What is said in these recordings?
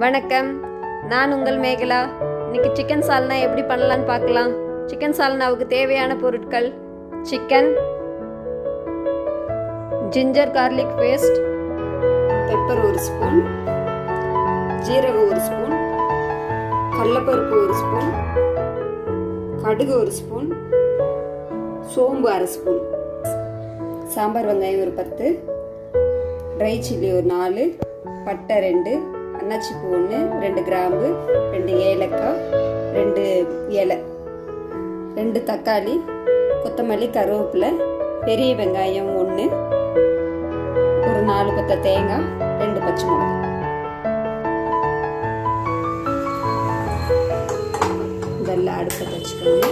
வணக்கம், நான் உங்கள் மேகலா. இன்னைக்கு சிக்கன் சால்னா எப்படி பண்ணலான்னு பார்க்கலாம். சிக்கன் சால்னாவுக்கு தேவையான பொருட்கள்: chicken, ginger garlic paste, pepper 1 spoon, ஜீரகம் 1 ஸ்பூன், கடலைப்பருப்பு 1 ஸ்பூன், கடுகு 1 ஸ்பூன், சோம்பு 1/2 ஸ்பூன், சாம்பார் வெங்காயம் ஒரு 10, ட்ரை சில்லி ஒரு 4, பட்டை 2, அன்னாச்சி பூ 1, 2 கிராம்பு, 2 ஏலக்காய், 2 இலை, 2 தக்காளி, கொத்தமல்லி, கருவேப்பிலை, பெரிய வெங்காயம் 1, ஒரு 4 கொத்த தேங்காய், 2 பச்சை மிளகாய். இதெல்லாம் அடுப்பை வச்சுக்கோங்க.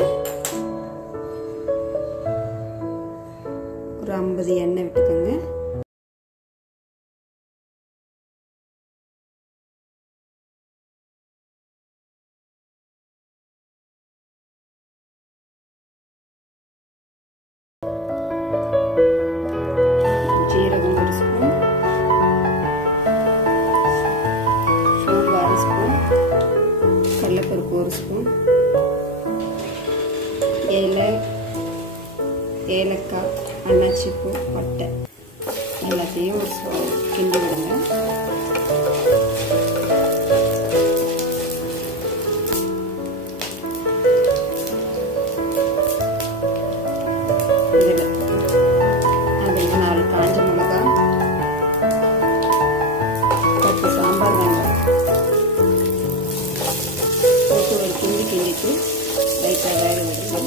ஒரு 50 எண்ணெய் விட்டுக்கோங்க. ஜீரகம் 1 ஸ்பூன், சோம்பு 1/2 ஸ்பூன், கடலைப்பருப்பு 1 ஸ்பூன், ஏலக்காய், அன்னாச்சி பூ, பட்டை எல்லாத்தையும் ஒரு கிண்டி விடுங்க. அதில் 4 காஞ்ச மிளகாய், 10 சாம்பார் வெங்காயம் போட்டு ஒரு கிண்டிட்டு லைட்டாக வேக விடுங்க.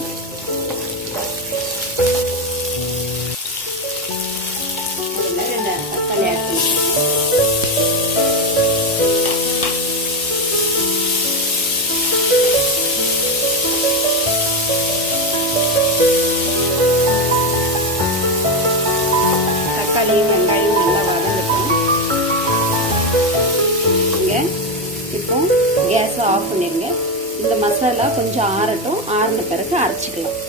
தக்காளி ஆட் பண்ணிக்கலாம். தக்காளியும் வெங்காயம் நல்லா வதங்கட்டும். இப்போ கேஸை ஆஃப் பண்ணிருங்க. இந்த மசாலா கொஞ்சம் ஆறட்டும். ஆறின பிறகு அரைச்சிக்கலாம்.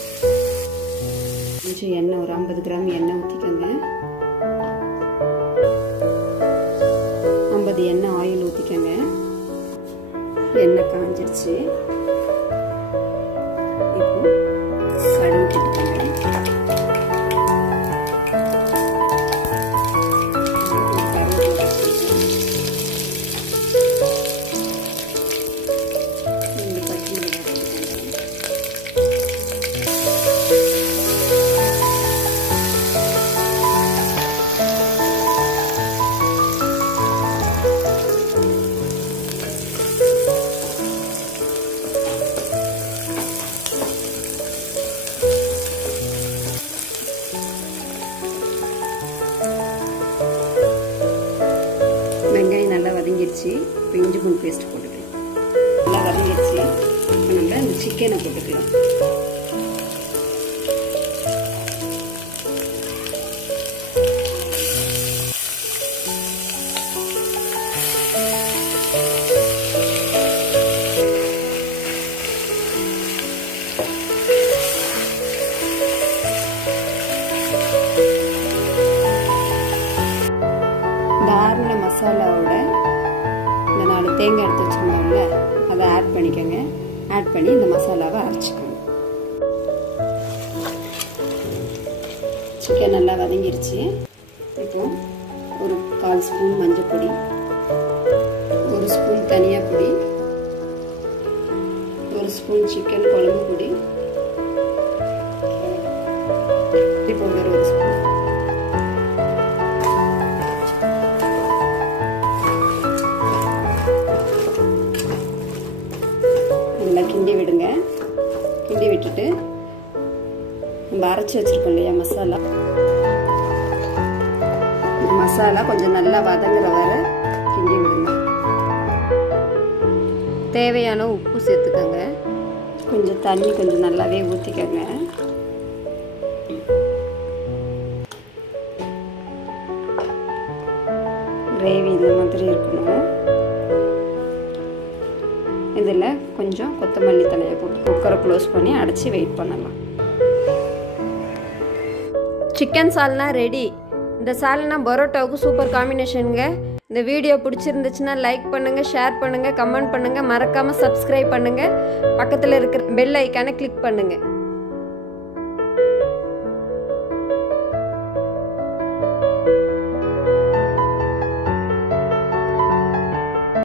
கொஞ்சம் எண்ணெய், ஒரு 50 கிராம் எண்ணெய் ஊற்றிக்கோங்க. 50 எண்ணெய் ஆயில் ஊற்றிக்கோங்க. எண்ணெய் காஞ்சிருச்சு. இப்போ கடுகு போட்டுக்கோங்க. வெங்காயம் நல்லா வதங்கிடுச்சு. இப்போ இஞ்சி பூண்டு பேஸ்ட் போட்டுக்கலாம். நல்லா வதங்கிடுச்சு. இப்போ நம்ம இந்த சிக்கனை போட்டுக்கலாம். தாரண மசாலாவோட இந்த 4 தேங்காய் எடுத்து வச்சுருந்தோம்ல, அதை ஆட் பண்ணிக்கோங்க. ஆட் பண்ணி இந்த மசாலாவை அரைச்சிக்கோங்க. சிக்கன் நல்லா வதங்கிருச்சு. இப்போ ஒரு 1/4 ஸ்பூன் மஞ்சள் பொடி, 1 ஸ்பூன் தனியா பொடி, 1 ஸ்பூன் சிக்கன் குழம்பு பொடி, பவுடர் 1 ஸ்பூன், கிண்டி விடுங்க. கிண்டி விட்டுட்டு நம்ம அரைச்சி வச்சிருக்கோம் இல்லையா மசாலா, இந்த மசாலா கொஞ்சம் நல்லா வதங்குற வரை கிண்டி விடுங்க. தேவையான உப்பு சேர்த்துக்கோங்க. கொஞ்சம் தண்ணி கொஞ்சம் நல்லாவே ஊற்றிக்கோங்க. கிரேவி இந்த மாதிரி இருக்கணும். இதில் கொஞ்சம் கொத்தமல்லி தழையை போட்டு குக்கரை க்ளோஸ் பண்ணி அடைச்சி வெயிட் பண்ணலாம். சிக்கன் சால்னா ரெடி. இந்த சால்னா பரோட்டாவுக்கு சூப்பர் காம்பினேஷனுங்க. இந்த வீடியோ பிடிச்சிருந்துச்சுன்னா லைக் பண்ணுங்கள், ஷேர் பண்ணுங்கள், கமெண்ட் பண்ணுங்கள், மறக்காமல் சப்ஸ்கிரைப் பண்ணுங்கள், பக்கத்தில் இருக்கிற பெல் ஐக்கானை கிளிக் பண்ணுங்கள்.